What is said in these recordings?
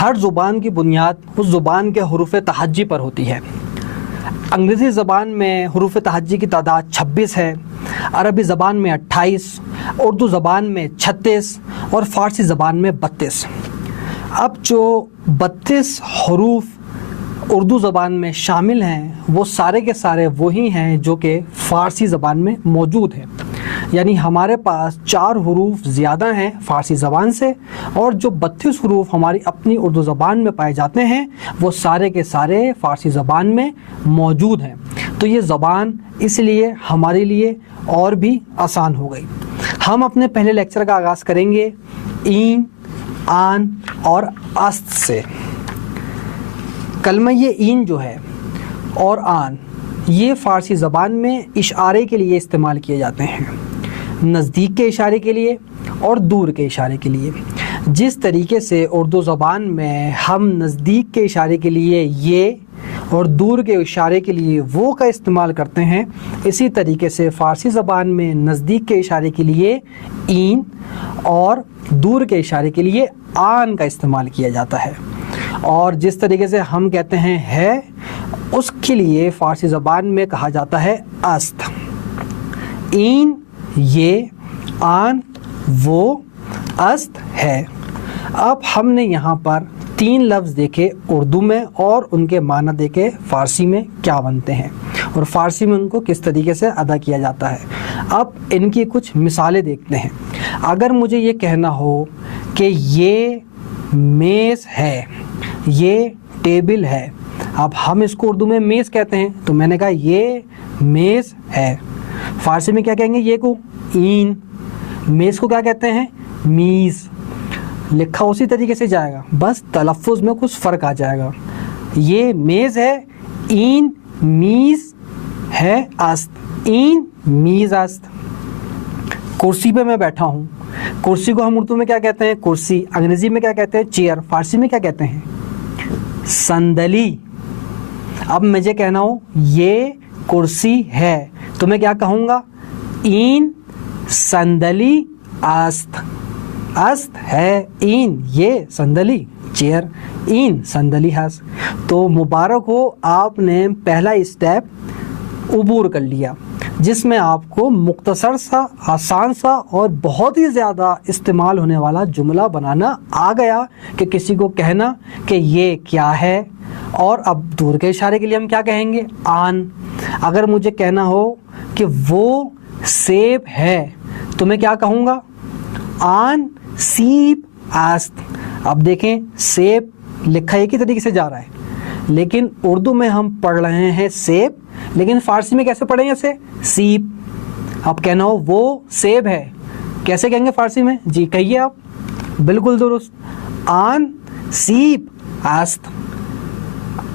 ہر زبان کی بنیاد اس زبان کے حروف تہجی پر ہوتی ہے۔ انگریزی زبان میں حروف تہجی کی تعداد 26 ہے، عربی زبان میں 28، اردو زبان میں 36 اور فارسی زبان میں 32۔ اب جو 32 حروف اردو زبان میں شامل ہیں وہ سارے کے سارے وہی ہیں جو کہ فارسی زبان میں موجود ہیں، یعنی ہمارے پاس 4 حروف زیادہ ہیں فارسی زبان سے، اور جو 32 حروف ہماری اپنی اردو زبان میں پائے جاتے ہیں وہ سارے کے سارے فارسی زبان میں موجود ہیں۔ تو یہ زبان اس لیے ہمارے لیے اور بھی آسان ہو گئی۔ ہم اپنے پہلے لیکچر کا آغاز کریں گے این، آن اور است سے۔ کلمہ یہ این جو ہے اور آن یہ فارسی زبان میں اشارے کے لیے استعمال کیے جاتے ہیں، نزدیک کے اشارے کے لیے اور دور کے اشارے کے لیے۔ جس طریقے سے اردو زبان میں ہم نزدیک کے اشارے کے لیے یہ اور دور کے اشارے کے لیے وہ کا استعمال کرتے ہیں، اسی طریقے سے فارسی زبان میں نزدیک کے اشارے کے لیے این اور دور کے اشارے کے لیے آن کا استعمال کیا جاتا ہے۔ اور جس طریقے سے ہم کہتے ہیں ہے، اس کے لیے فارسی زبان میں کہا جاتا ہے است۔ این یہ، آن وہ، است ہے۔ اب ہم نے یہاں پر 3 لفظ دیکھے اردو میں اور ان کے معنی دیکھے فارسی میں کیا بنتے ہیں اور فارسی میں ان کو کس طریقے سے ادا کیا جاتا ہے۔ اب ان کی کچھ مثالیں دیکھتے ہیں۔ اگر مجھے یہ کہنا ہو کہ یہ میز ہے، یہ ٹیبل ہے، اب ہم اس کو اردو میں میز کہتے ہیں، تو میں نے کہا یہ میز ہے۔ فارسی میں کیا کہیں گے؟ یہ کو این، میز کو کیا کہتے ہیں؟ میز۔ لکھا اسی طریقے سے جائے گا، بس تلفظ میں کچھ فرق آ جائے گا۔ یہ میز ہے، این میز ہے است، این میز است۔ کرسی پہ میں بیٹھا ہوں، کرسی کو ہم اردو میں کیا کہتے ہیں؟ کرسی۔ انگریزی میں کیا کہتے ہیں؟ چیئر۔ فارسی میں کیا کہتے ہیں؟ صندلی۔ اب مجھے کہنا ہو یہ کرسی ہے تو میں کیا کہوں گا؟ این صندلی است۔ است ہے، این یہ صندلی، چیئر، این صندلی است۔ تو مبارک ہو، آپ نے پہلا اسٹیپ عبور کر لیا، جس میں آپ کو مختصر سا، آسان سا اور بہت ہی زیادہ استعمال ہونے والا جملہ بنانا آ گیا کہ کسی کو کہنا کہ یہ کیا ہے۔ اور اب دور کے اشارے کے لیے ہم کیا کہیں گے؟ آن۔ اگر مجھے کہنا ہو کہ وہ سیب ہے تو میں کیا کہوں گا؟ آن سیب است۔ اب دیکھیں سیب لکھا ایک ہی طریقے سے جا رہا ہے، لیکن اردو میں ہم پڑھ رہے ہیں سیب، لیکن فارسی میں کیسے پڑھیں گے اسے؟ سیب۔ اب کہنا ہو وہ سیب ہے، کیسے کہیں گے فارسی میں؟ جی کہیے آپ، بالکل درست، آن سیب است،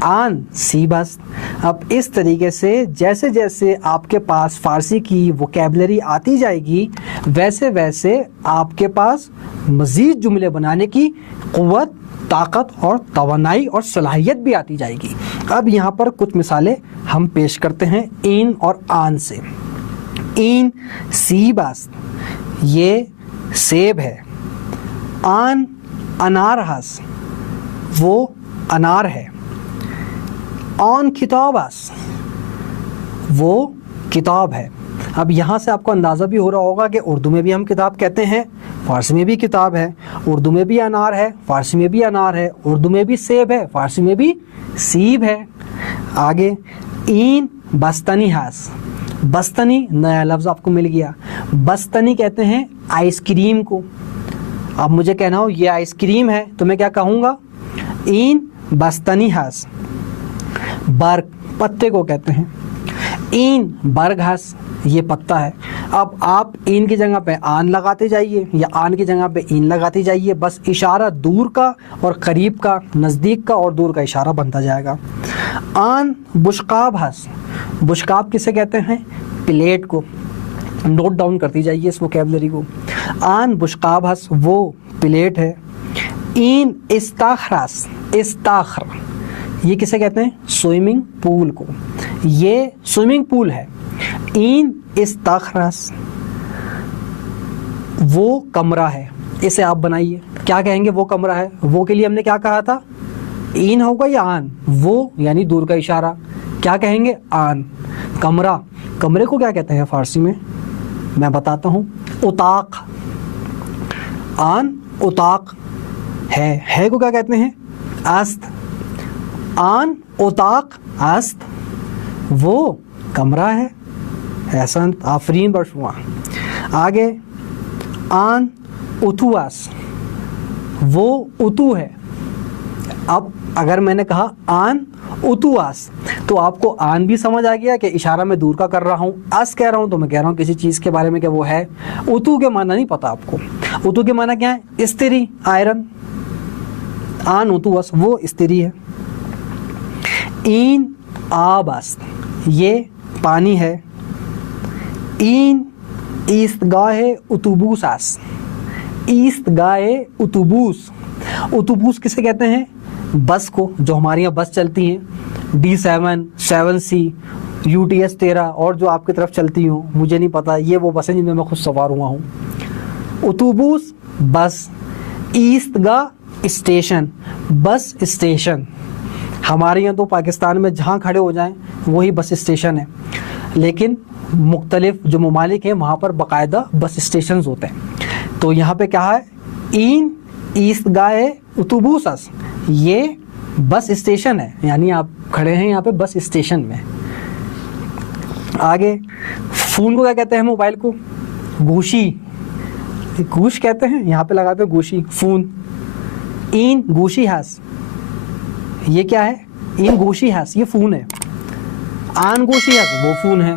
آن سیب است۔ اب اس طریقے سے جیسے جیسے آپ کے پاس فارسی کی ووکیبلری آتی جائے گی، ویسے ویسے آپ کے پاس مزید جملے بنانے کی قوت، طاقت اور توانائی اور صلاحیت بھی آتی جائے گی۔ اب یہاں پر کچھ مثالیں ہم پیش کرتے ہیں این اور آن سے۔ این سیب است، یہ سیب ہے۔ آن انار است، وہ انار ہے۔ آن کتاب است، وہ کتاب ہے۔ اب یہاں سے آپ کو اندازہ بھی ہو رہا ہوگا کہ اردو میں بھی ہم کتاب کہتے ہیں، فارسی میں بھی کتاب ہے، اردو میں بھی انار ہے، فارسی میں بھی انار ہے، اردو میں بھی سیب ہے، فارسی میں بھی سیب ہے۔ آگے این بستنی است، بستنی نیا لفظ آپ کو مل گیا۔ بستنی کہتے ہیں آئس کریم کو۔ اب مجھے کہنا ہو یہ آئس کریم ہے تو میں کیا کہوں گا؟ این بستنی است۔ برگ پتے کو کہتے ہیں، این برگ است، یہ پتا ہے۔ اب آپ این کی جگہ پہ آن لگاتے جائیے یا آن کی جگہ پہ این لگاتے جائیے، بس اشارہ دور کا اور قریب کا، نزدیک کا اور دور کا اشارہ بنتا جائے گا۔ آن بشقاب است، بشقاب کسے کہتے ہیں؟ پلیٹ کو۔ نوٹ ڈاؤن کرتی جائیے اس ووکیبلری کو۔ آن بشقاب است، وہ پلیٹ ہے۔ این استاخر است، استاخر یہ کسے کہتے ہیں؟ سوئمنگ پول کو، یہ سوئمنگ پول ہے۔ این استاخر است، وہ کمرہ ہے۔ اسے آپ بنائیے. کیا کہیں گے؟ وہ کمرہ ہے. وہ کے لیے ہم نے کیا کہا تھا؟ این ہوگا یا آن؟ وہ یعنی دور کا اشارہ. کیا کہیں گے؟ آن. کمرہ، کمرے کو کیا کہتے ہیں فارسی میں بتاتا ہوں. اتاق. آن اتاق. ہے کو کیا کہتے ہیں؟ است. آن اتاق است. وہ کمرہ ہے. احسنت، آفرین برشوا. آگے آن اتو است. وہ اتو ہے. اب اگر میں نے کہا آن اتو اس تو آپ کو آن بھی سمجھ آ گیا کہ اشارہ میں دور کا کر رہا ہوں. اس کہہ رہا ہوں تو میں کہہ رہا ہوں کسی چیز کے بارے میں کہ وہ ہے. اتو کے معنی نہیں پتا آپ کو. اتو کے معنی کیا ہے؟ استری، آئرن. آن اتو اس، وہ استری ہے. این آب است، یہ پانی ہے. این ایستگاہ اتوبوس است. ایستگاہ اتوبوس. اتوبوس کسے کہتے ہیں؟ بس کو، جو ہمارے یہاں بس چلتی ہیں D7، 7C، UTS 13 اور جو آپ کی طرف چلتی ہوں مجھے نہیں پتا. یہ وہ بسیں جن میں خود سوار ہوا ہوں. اتوبوس بس. ایستگاہ اسٹیشن، بس اسٹیشن. ہمارے یہاں تو پاکستان میں جہاں کھڑے ہو جائیں وہی بس اسٹیشن ہے، لیکن مختلف جو ممالک ہیں وہاں پر باقاعدہ بس اسٹیشنز ہوتے ہیں. تو یہاں پہ کیا ہے؟ این ایستگاہ اتوبوس است، یہ بس اسٹیشن ہے، یعنی آپ کھڑے ہیں یہاں پہ بس اسٹیشن میں. آگے فون کو کیا کہتے ہیں؟ موبائل کو گوشی. گوش کہتے ہیں، یہاں پہ لگاتے ہیں گوشی. فون. این گوشی ہس، یہ کیا ہے؟ این گوشی ہس، یہ فون ہے. آن گوشی ہس، وہ فون ہے.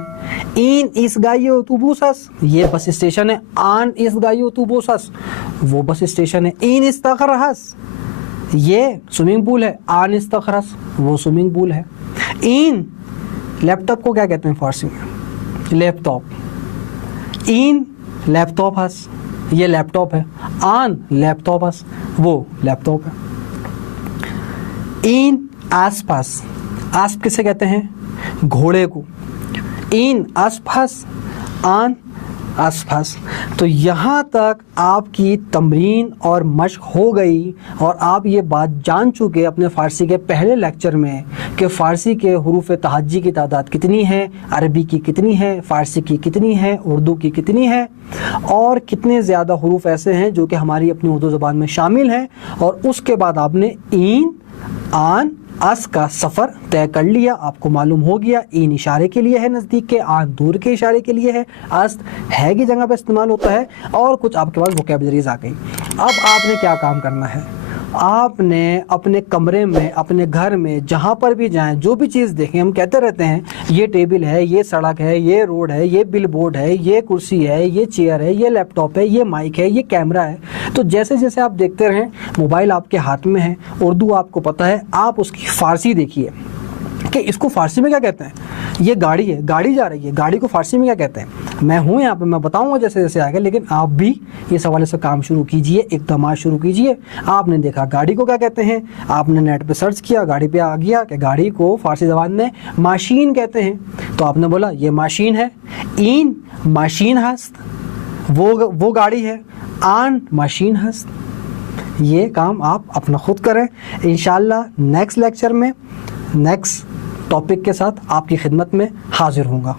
این ایستگاہ اتوبوس است، یہ بس اسٹیشن ہے. آن ایستگاہ اتوبوس است، وہ بس اسٹیشن ہے. این استخر ہس، یہ سوئمنگ پول ہے. آن استخرس، وہ سوئمنگ پول ہے. این لیپ ٹاپ کو کیا کہتے ہیں فارسی میں؟ لیپ ٹاپ. این لیپ ٹاپ ہس، یہ لیپ ٹاپ ہے. آن لیپ ٹاپ ہس، وہ لیپ ٹاپ ہے. این آسپ ہس. آسپ کسے کہتے ہیں؟ گھوڑے کو. این آسپ ہس، آن آسپ ہس. تو یہاں تک آپ کی تمرین اور مشق ہو گئی اور آپ یہ بات جان چکے اپنے فارسی کے پہلے لیکچر میں کہ فارسی کے حروف تہجی کی تعداد کتنی ہے، عربی کی کتنی ہے، فارسی کی کتنی ہے، اردو کی کتنی ہے، اور کتنے زیادہ حروف ایسے ہیں جو کہ ہماری اپنی اردو زبان میں شامل ہیں. اور اس کے بعد آپ نے این، آن، اس کا سفر طے کر لیا. آپ کو معلوم ہو گیا این اشارے کے لیے ہے نزدیک کے، آن دور کے اشارے کے لیے ہے، است ہے کی جگہ پہ استعمال ہوتا ہے، اور کچھ آپ کے پاس ووکیبلریز آ گئی. اب آپ نے کیا کام کرنا ہے؟ آپ نے اپنے کمرے میں، اپنے گھر میں، جہاں پر بھی جائیں، جو بھی چیز دیکھیں، ہم کہتے رہتے ہیں یہ ٹیبل ہے، یہ سڑک ہے، یہ روڈ ہے، یہ بل بورڈ ہے، یہ کرسی ہے، یہ چیئر ہے، یہ لیپ ٹاپ ہے، یہ مائک ہے، یہ کیمرہ ہے. تو جیسے جیسے آپ دیکھتے رہیں، موبائل آپ کے ہاتھ میں ہے، اردو آپ کو پتہ ہے، آپ اس کی فارسی دیکھیے کہ اس کو فارسی میں کیا کہتے ہیں. یہ گاڑی ہے، گاڑی جا رہی ہے، گاڑی کو فارسی میں کیا کہتے ہیں؟ میں ہوں یہاں پہ، میں بتاؤں گا جیسے جیسے آگے، لیکن آپ بھی اس حوالے سے کام شروع کیجئے، اقدامات شروع کیجئے. آپ نے دیکھا گاڑی کو کیا کہتے ہیں، آپ نے نیٹ پہ سرچ کیا، گاڑی پہ آ گیا کہ گاڑی کو فارسی زبان میں ماشین کہتے ہیں، تو آپ نے بولا یہ ماشین ہے. این ماشین ہست، وہ گاڑی ہے. آن ماشین ہست. یہ کام آپ اپنا خود کریں. انشاءاللہ نیکسٹ لیکچر میں نیکسٹ ٹاپک کے ساتھ آپ کی خدمت میں حاضر ہوں گا.